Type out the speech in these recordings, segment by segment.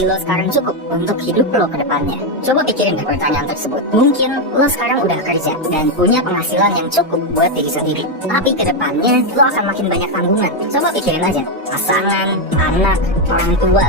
gaji lo sekarang cukup untuk hidup lo ke depannya? Coba pikirin deh pertanyaan tersebut. Mungkin lo sekarang udah kerja dan punya penghasilan yang cukup buat diri sendiri, tapi ke depannya lo akan makin banyak tanggungan. Coba pikirin aja, pasangan, anak, orang tua,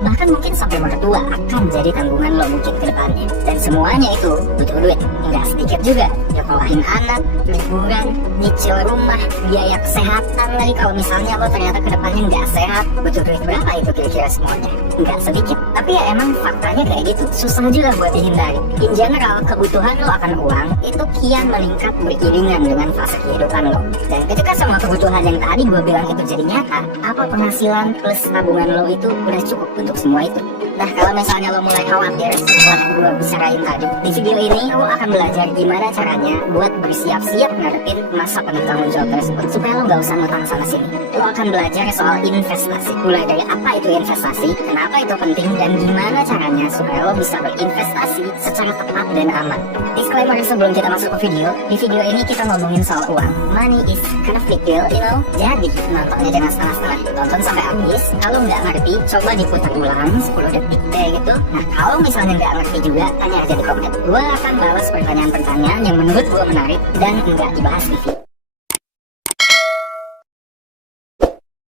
bahkan mungkin sampai mertua akan jadi tanggungan lo mungkin ke depannya. Dan semuanya itu butuh duit, nggak sedikit juga. Nyekolahin anak, liburan, nyicil rumah, biaya kesehatan lagi kalau misalnya lo ternyata ke depannya nggak sehat. Butuh duit berapa itu kira-kira semuanya? Nggak sedikit. Tapi ya emang faktanya kayak gitu, susah juga buat dihindari. In general, kebutuhan lo akan uang itu kian meningkat beriringan dengan fase kehidupan lo. Dan ketika semua kebutuhan yang tadi gue bilang itu jadi nyata, apa penghasilan plus tabungan lo itu udah cukup untuk semua itu? Nah, kalau misalnya lo mulai khawatir setelah gue bicarain tadi, di video ini lo akan belajar gimana caranya buat bersiap-siap ngadepin masa penuh tanggung jawab tersebut supaya lo gak usah ngutang sana sini. Lo akan belajar soal investasi, mulai dari apa itu investasi, kenapa itu penting, dan gimana caranya supaya lo bisa berinvestasi secara tepat dan aman. Disclaimer sebelum kita masuk ke video, di video ini kita ngomongin soal uang. Money is kind of big deal, you know? Jadi nontonnya jangan setengah-setengah, tonton sampai habis. Kalau nggak ngerti, coba diputar ulang 10 detik kayak gitu. Nah, kalau misalnya nggak ngerti juga, tanya aja di komen. Gue akan balas pertanyaan-pertanyaan yang menurut gue menarik dan nggak dibahas di video.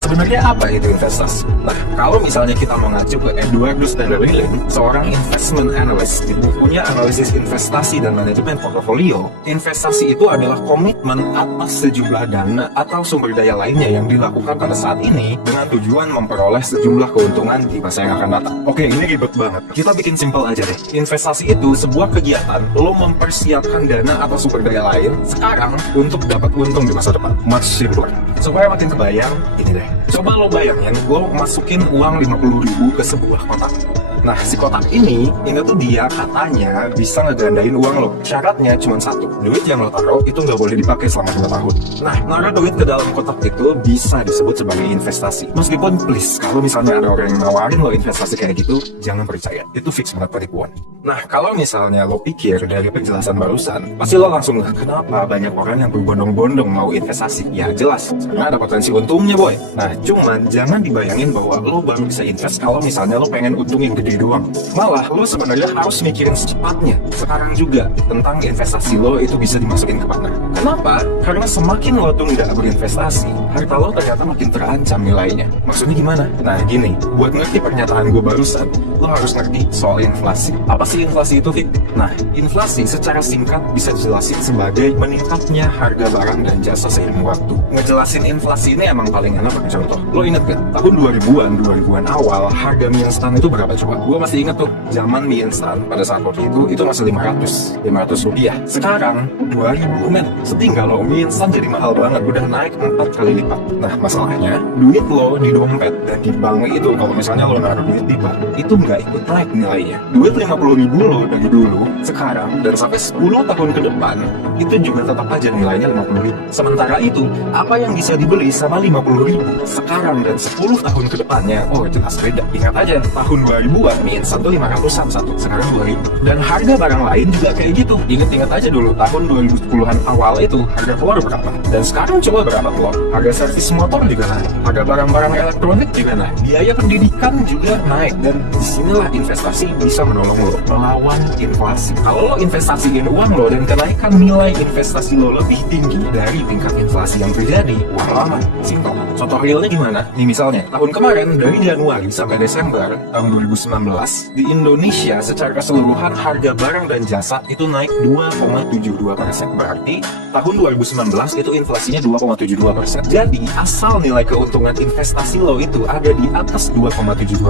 Sebenarnya apa itu investasi? Nah, kalau misalnya kita mengacu ke Edwardus dan Lilin, seorang investment analyst di bukunya Analisis Investasi dan Manajemen Portofolio, investasi itu adalah komitmen atas sejumlah dana atau sumber daya lainnya yang dilakukan pada saat ini dengan tujuan memperoleh sejumlah keuntungan di masa yang akan datang. Oke, ini ribet banget. Kita bikin simpel aja deh. Investasi itu sebuah kegiatan lo mempersiapkan dana atau sumber daya lain sekarang untuk dapat untung di masa depan. Much simpler. Supaya makin kebayang, ini deh. Coba lo bayangin, lo masukin uang 50.000 ke sebuah kotak. Nah, si kotak ini tuh dia katanya bisa ngegandain uang lo. Syaratnya cuma satu, duit yang lo taruh itu nggak boleh dipakai selama 2 tahun. Nah, naruh duit ke dalam kotak itu bisa disebut sebagai investasi. Meskipun please, kalau misalnya ada orang yang nawarin lo investasi kayak gitu, jangan percaya, itu fix banget penipuan. Nah, kalau misalnya lo pikir dari penjelasan barusan, pasti lo langsung kenapa banyak orang yang berbondong-bondong mau investasi? Ya jelas, karena ada potensi untungnya boy. Nah, cuman jangan dibayangin bahwa lo baru bisa invest kalau misalnya lo pengen untung yang gede doang. Malah lo sebenarnya harus mikirin secepatnya sekarang juga tentang investasi lo itu bisa dimasukin ke mana. Kenapa? Karena semakin lo tuh nggak berinvestasi, harta lo ternyata makin terancam nilainya. Maksudnya gimana? Nah gini, buat ngerti pernyataan gue barusan, lo harus ngerti soal inflasi. Apa sih inflasi itu, Fik? Nah, inflasi secara singkat bisa dijelasin sebagai meningkatnya harga barang dan jasa seiring waktu. Ngejelasin inflasi ini emang paling enak pakai contoh. Lo inget gak? Tahun 2000-an awal harga mie instan itu berapa coba? Gue masih inget tuh, zaman mie instan pada saat waktu itu masih 500 rupiah. Sekarang 2000 men, setinggal lo mie instan jadi mahal banget, udah naik 4 kali lipat. Nah masalahnya, duit lo di dompet dan di bank itu, kalau misalnya lo naruh duit di bank, itu nggak ikut naik nilainya. Duit 50.000 lo dari dulu, sekarang, dan sampai 10 tahun ke depan, itu juga tetap aja nilainya 50.000. Sementara itu, apa yang bisa dibeli sama 50.000 sekarang dan 10 tahun ke depannya, oh jelas beda. Ingat aja, tahun 2000-an mie instan tuh 500-an satu, sekarang 2.000. Dan harga barang lain juga kayak gitu. Ingat aja dulu, tahun 2010-an awal itu harga telur berapa? Dan sekarang coba berapa telur? Harga servis motor juga naik, harga barang-barang elektronik juga naik, biaya pendidikan juga naik. Dan disinilah investasi bisa menolong lo melawan inflasi. Kalau lo investasiin uang lo dan kenaikan nilai investasi lo lebih tinggi dari tingkat inflasi yang terjadi, uang lama. Simpel. Contoh realnya gimana? Nih misalnya, tahun kemarin dari Januari sampai Desember tahun 2019, di Indonesia secara keseluruhan harga barang dan jasa itu naik 2,72%. Berarti tahun 2019 itu inflasinya 2,72%. Jadi asal nilai keuntungan investasi lo itu ada di atas 2,72%.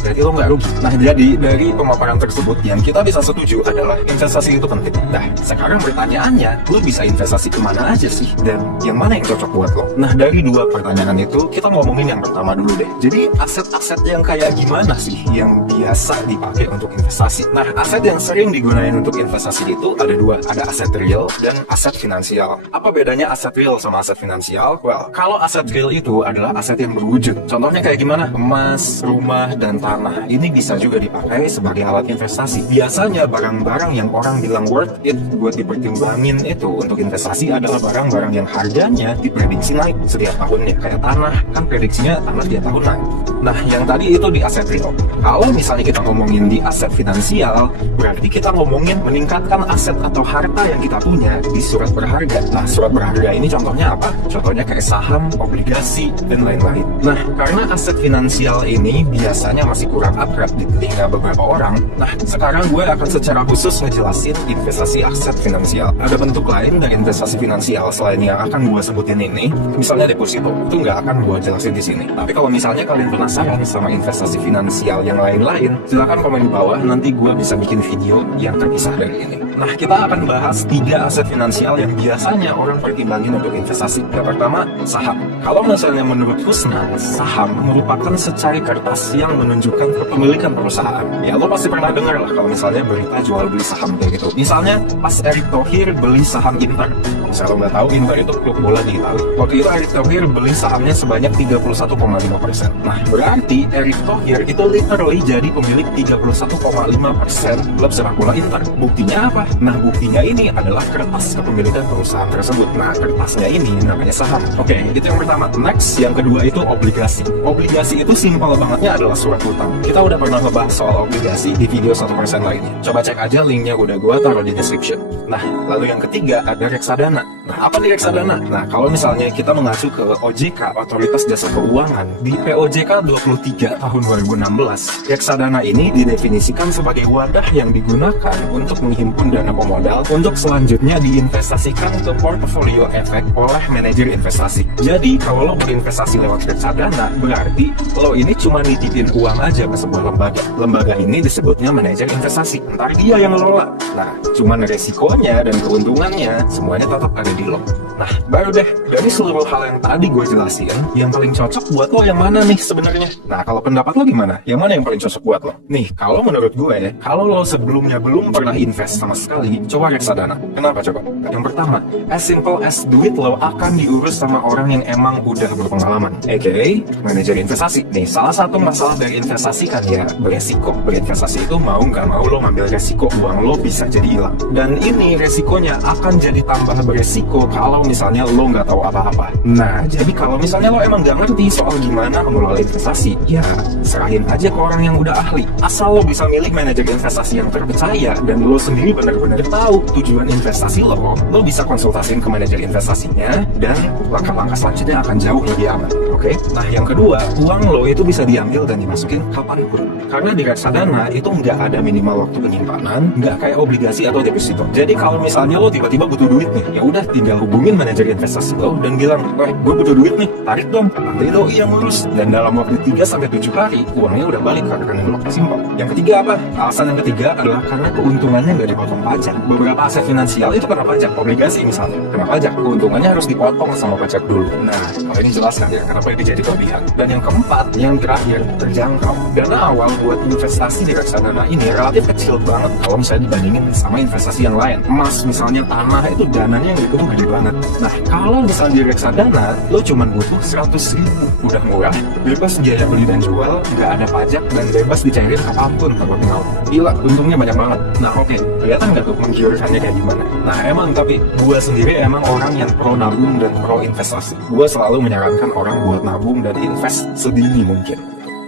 Berarti lo nggak rugi. Nah jadi dari pemaparan tersebut yang kita bisa setuju adalah investasi itu penting. Nah sekarang pertanyaannya, lo bisa investasi kemana aja sih? Dan yang mana yang cocok buat lo? Nah dari 2 pertanyaan itu kita ngomongin yang pertama dulu deh. Jadi aset-aset yang kayak gimana sih yang biasa dipakai untuk investasi? Nah aset yang sering digunain untuk investasi itu ada 2, ada aset real dan aset finansial. Apa bedanya aset real sama aset finansial? Well, kalau aset real itu adalah aset yang berwujud. Contohnya kayak gimana? Emas, rumah, dan tanah. Ini bisa juga dipakai sebagai alat investasi. Biasanya barang-barang yang orang bilang worth it buat dipertimbangin itu untuk investasi adalah barang-barang yang harganya diprediksi naik setiap tahunnya. Kayak tanah, kan prediksinya tanah tiap tahun naik. Nah, yang tadi itu di aset real. Kalau misalnya kita ngomongin di aset finansial, berarti kita ngomongin meningkatkan aset atau harta yang kita punya di surat berharga. Nah, surat berharga ini contohnya apa? Contohnya kayak saham, obligasi, dan lain-lain. Nah, karena aset finansial ini biasanya masih kurang akrab di telinga beberapa orang, nah sekarang gue akan secara khusus ngejelasin investasi aset finansial. Ada bentuk lain dari investasi finansial selain yang akan gue sebutin ini, misalnya deposito, itu nggak akan gue jelasin di sini. Tapi kalau misalnya kalian penasaran sama investasi finansial yang lain-lain, silahkan komen di bawah, nanti gue bisa bikin video yang terpisah dari ini. Nah, kita akan bahas 3 aset finansial yang biasanya orang pertimbangin untuk investasi. Yang pertama, saham. Kalau misalnya menurut Husna, saham merupakan secari kertas yang menunjukkan kepemilikan perusahaan. Ya, lo pasti pernah dengar lah kalau misalnya berita jual beli saham kayak gitu. Misalnya, pas Erick Thohir beli saham Inter. Misalnya lo nggak tahu, Inter itu klub bola di Italia. Waktu itu Erick Thohir beli sahamnya sebanyak 31,5%. Nah, berarti Erick Thohir itu literally jadi pemilik 31,5% klub sepak bola Inter. Buktinya apa? Nah, buktinya ini adalah kertas kepemilikan perusahaan tersebut. Nah, kertasnya ini namanya saham. Oke, itu yang pertama. Next, yang kedua itu obligasi. Obligasi itu simpel bangetnya adalah surat utang. Kita udah pernah ngebahas soal obligasi di video 1% lainnya. Coba cek aja linknya, udah gua taruh di description. Nah, lalu yang ketiga ada reksadana. Nah, apa nih reksadana? Nah, kalau misalnya kita mengacu ke OJK, Otoritas Jasa Keuangan, di POJK 23 tahun 2016, reksadana ini didefinisikan sebagai wadah yang digunakan untuk menghimpun dana pemodal untuk selanjutnya diinvestasikan ke portofolio efek oleh manajer investasi. Jadi, kalau lo berinvestasi lewat reksadana, berarti lo ini cuma nitipin uang aja ke sebuah lembaga. Lembaga ini disebutnya manajer investasi. Ntar dia yang ngelola. Nah, cuman resikonya dan keuntungannya semuanya tetap ada di lo. Nah, baru deh, dari seluruh hal yang tadi gue jelasin, yang paling cocok buat lo yang mana nih sebenarnya? Nah, kalau pendapat lo gimana? Yang mana yang paling cocok buat lo? Nih, kalau menurut gue, kalau lo sebelumnya belum pernah invest sama sekali, coba reksadana. Kenapa coba? Yang pertama, as simple as duit lo akan diurus sama orang yang emang udah berpengalaman, aka manajer investasi. Nih, salah satu masalah dari investasi kan ya beresiko. Berinvestasi itu mau nggak mau lo ngambil resiko, uang lo bisa jadi hilang. Dan ini resikonya akan jadi tambah beresiko kalau misalnya lo nggak tahu apa-apa. Nah, jadi kalau misalnya lo emang nggak ngerti soal gimana mengelola investasi, ya serahin aja ke orang yang udah ahli. Asal lo bisa milih manajer investasi yang terpercaya dan lo sendiri benar-benar tahu tujuan investasi lo bisa konsultasiin ke manajer investasinya dan langkah-langkah selanjutnya akan jauh lebih aman. Oke? Nah, yang kedua, uang lo itu bisa diambil dan dimasukin kapanpun. Karena di reksadana itu nggak ada minimal waktu penyimpanan, nggak kayak obligasi atau deposito. Jadi kalau misalnya lo tiba-tiba butuh duit nih, ya udah tinggal hubungin manajer investasi lo dan bilang, gue butuh duit nih, tarik dong. Nanti doi yang ngurus. Dan dalam waktu 3-7 hari, uangnya udah balik ke rekening lo simpan. Yang ketiga apa? Alasan yang ketiga adalah karena keuntungannya nggak dipotong pajak. Beberapa aset finansial itu kena pajak, obligasi misalnya kena pajak, keuntungannya harus dipotong sama pajak dulu. Nah, kalau ini jelas kan ya, kenapa ini jadi kelebihan. Dan yang keempat, yang terakhir, terjangkau. Dana awal buat investasi di reksadana ini relatif kecil banget kalau misalnya dibandingin sama investasi yang lain. Emas misalnya, tanah, itu dananya yang itu gede banget. Nah, kalau misalnya di reksadana, lo cuma butuh 100.000, udah murah, bebas biaya beli dan jual, nggak ada pajak, dan bebas dicairin apapun tanpa pengaruh. Gila, untungnya banyak banget. Nah, oke, kelihatan nggak tuh menggiurkannya kayak gimana? Nah, emang tapi gue sendiri emang orang yang pro nabung dan pro investasi. Gue selalu menyarankan orang buat nabung dan invest sedini mungkin.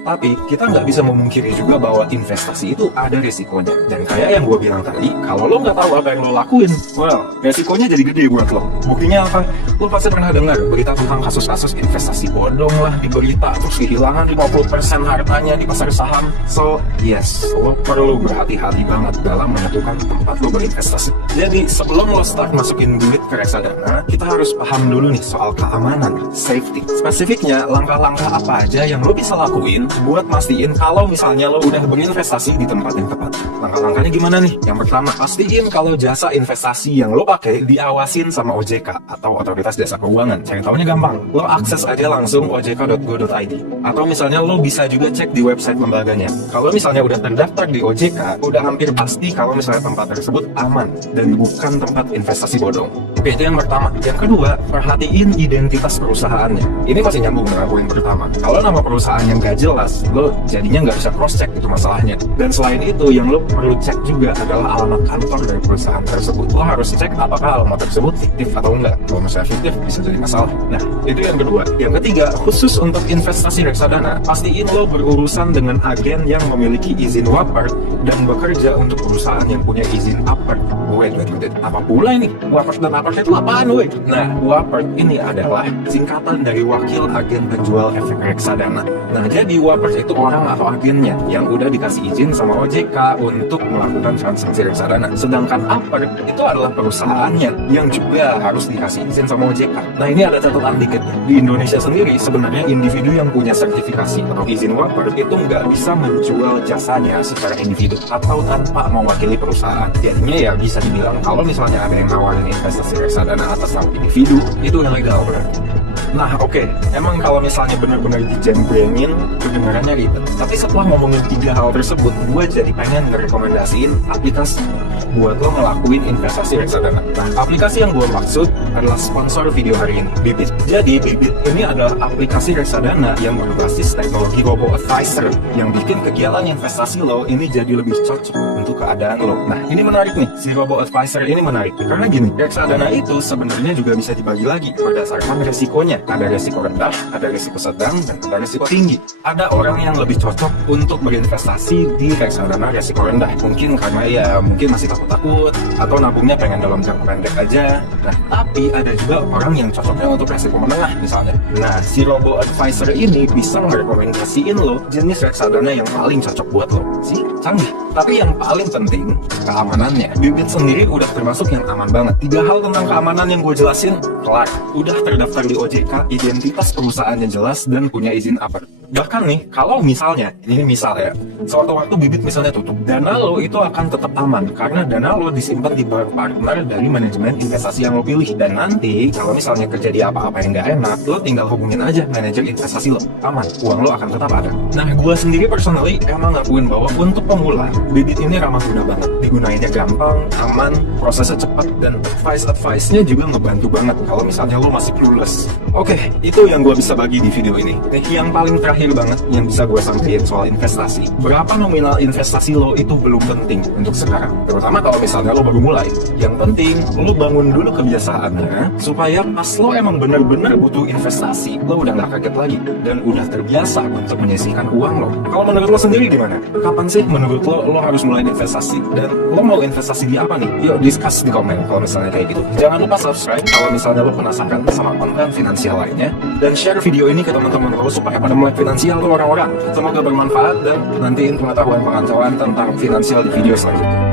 Tapi kita nggak bisa memungkiri juga bahwa investasi itu ada resikonya. Dan kayak yang gue bilang tadi, kalau lo nggak tahu apa yang lo lakuin, well, resikonya jadi gede buat lo. Buktinya apa? Lo pasti pernah dengar berita tentang kasus-kasus investasi bodong lah di berita, terus kehilangan 50% hartanya di pasar saham. So, yes, lo perlu berhati-hati banget dalam menentukan tempat lo berinvestasi. Jadi, sebelum lo start masukin duit ke reksadana, kita harus paham dulu nih soal keamanan, safety. Spesifiknya, langkah-langkah apa aja yang lo bisa lakuin buat mastiin kalau misalnya lo udah berinvestasi di tempat yang tepat. Langkah-langkahnya gimana nih? Yang pertama, pastiin kalau jasa investasi yang lo pakai diawasin sama OJK atau Otoritas Jasa Keuangan. Cari taunya gampang. Lo akses aja langsung ojk.go.id. Atau misalnya lo bisa juga cek di website lembaganya. Kalau misalnya udah terdaftar di OJK, udah hampir pasti kalau misalnya tempat tersebut aman dan bukan tempat investasi bodong. Oke, itu yang pertama. Yang kedua, perhatiin identitas perusahaannya. Ini masih nyambung dengan poin pertama. Kalau nama perusahaan yang gak jelas jelas, lo jadinya nggak bisa cross check itu masalahnya. Dan selain itu, yang lo perlu cek juga adalah alamat kantor dari perusahaan tersebut. Lo harus cek apakah alamat tersebut fiktif atau enggak. Kalau misalnya fiktif bisa jadi masalah. Nah, itu yang kedua. Yang ketiga, khusus untuk investasi reksadana, pastiin lo berurusan dengan agen yang memiliki izin WAPR dan bekerja untuk perusahaan yang punya izin APR. Wait. Apa pula ini? WAPR dan APR itu apaan, wait? Nah, WAPR ini adalah singkatan dari Wakil Agen Penjual Efek Reksadana. Nah, jadi WAPR itu orang atau agennya yang udah dikasih izin sama OJK untuk melakukan transaksi reksadana. Sedangkan APR itu adalah perusahaannya yang juga harus dikasih izin sama OJK. Nah, ini ada catatan dikit. Di Indonesia sendiri, sebenarnya individu yang punya sertifikasi atau izin WAPR itu nggak bisa menjual jasanya secara individu atau tanpa mewakili perusahaan. Jadinya ya bisa dibilang kalau misalnya ada yang nawarin investasi reksadana atas nama individu, itu ilegal berarti. Nah, oke. Emang kalau misalnya benar-benar dijembrengin, kedengarannya ribet. Tapi setelah ngomongin 3 hal tersebut, gue jadi pengen ngerekomendasiin aplikasi buat lo ngelakuin investasi reksadana. Nah, aplikasi yang gue maksud adalah sponsor video hari ini, Bybit. Jadi, Bybit ini adalah aplikasi reksadana yang berbasis teknologi robo-advisor yang bikin kegiatan investasi lo ini jadi lebih cocok untuk keadaan lo. Nah, ini menarik nih. Si robo-advisor ini menarik. Karena gini, reksadana itu sebenarnya juga bisa dibagi lagi berdasarkan resikonya. Ada resiko rendah, ada resiko sedang, dan ada resiko tinggi. Ada orang yang lebih cocok untuk berinvestasi di reksadana resiko rendah. Mungkin karena ya mungkin masih takut-takut, atau nabungnya pengen dalam jangka pendek aja. Nah, tapi ada juga orang yang cocoknya untuk resiko menengah misalnya. Nah, si robo-advisor ini bisa merekomendasiin lo jenis reksadana yang paling cocok buat lo. Sih, canggih. Tapi yang paling penting, keamanannya. Bybit sendiri udah termasuk yang aman banget. 3 hal tentang keamanan yang gue jelasin, kelar. Udah terdaftar di OJK, identitas perusahaannya jelas, dan punya izin APR. Bahkan nih, kalau misalnya, ini misal ya, suatu waktu Bybit misalnya tutup, dana lo itu akan tetap aman, karena dana lo disimpan di bar partner dari manajemen investasi yang lo pilih. Dan nanti, kalau misalnya terjadi apa-apa yang nggak enak, lo tinggal hubungin aja manajer investasi lo. Aman, uang lo akan tetap ada. Nah, gue sendiri personally emang ngakuin bahwa untuk pemula, Bybit ini ramah guna banget. Digunainnya gampang, aman, prosesnya cepat, dan advice-nya juga ngebantu banget kalau misalnya lo masih clueless. Oke, itu yang gue bisa bagi di video ini. Nih, yang paling terakhir banget yang bisa gue sampaikan soal investasi. Berapa nominal investasi lo itu belum penting untuk sekarang. Terutama kalau misalnya lo baru mulai. Yang penting, lo bangun dulu kebiasaannya, supaya pas lo emang bener-bener butuh investasi, lo udah gak kaget lagi. Dan udah terbiasa untuk menyisihkan uang lo. Kalau menurut lo sendiri gimana? Kapan sih menurut lo harus mulai investasi? Dan lo mau investasi di apa nih? Yuk discuss di komen kalau misalnya kayak gitu. Jangan lupa subscribe kalau misalnya lo penasaran sama konten finansial lainnya. Dan share video ini ke teman-teman lo supaya pada melek finansial lo orang-orang. Semoga bermanfaat dan nantiin pengetahuan tentang finansial di video selanjutnya.